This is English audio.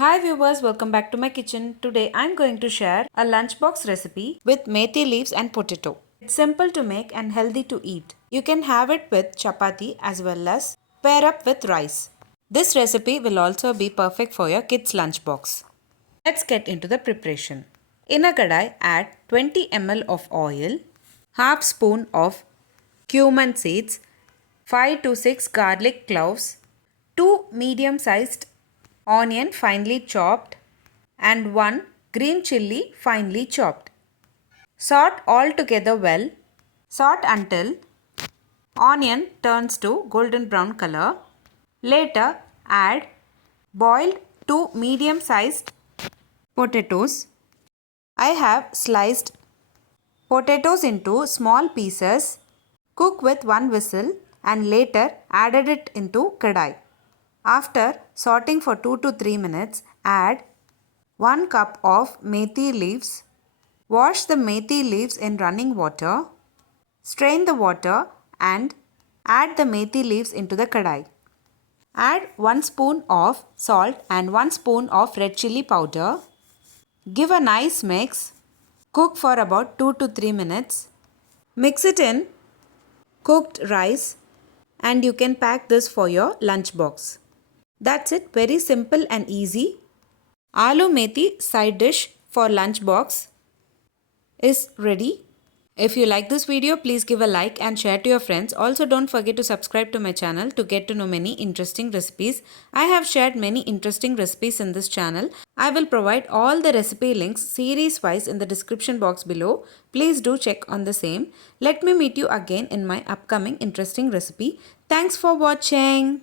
Hi viewers, welcome back to my kitchen. Today I'm going to share a lunchbox recipe with methi leaves and potato. It's simple to make and healthy to eat. You can have it with chapathi as well as pair up with rice. This recipe will also be perfect for your kids' lunchbox. Let's get into the preparation. In a kadai, add 20 ml of oil, half spoon of cumin seeds, 5 to 6 garlic cloves, 2 medium-sized onion finely chopped and 1 green chilli finely chopped. Sort all together well. Sort until onion turns to golden brown color. Later add boiled 2 medium-sized potatoes. I have sliced potatoes into small pieces. Cook with 1 whistle and later added it into kadai. After sauteing for 2 to 3 minutes, add 1 cup of methi leaves. Wash the methi leaves in running water. Strain the water and add the methi leaves into the kadai. Add 1 spoon of salt and 1 spoon of red chilli powder. Give a nice mix. Cook for about 2 to 3 minutes. Mix it in cooked rice and you can pack this for your lunch box. That's it, very simple and easy. Aloo methi side dish for lunch box is ready. If you like this video, please give a like and share to your friends. Also don't forget to subscribe to my channel to get to know many interesting recipes. I have shared many interesting recipes in this channel. I will provide all the recipe links series wise in the description box below. Please do check on the same. Let me meet you again in my upcoming interesting recipe. Thanks for watching.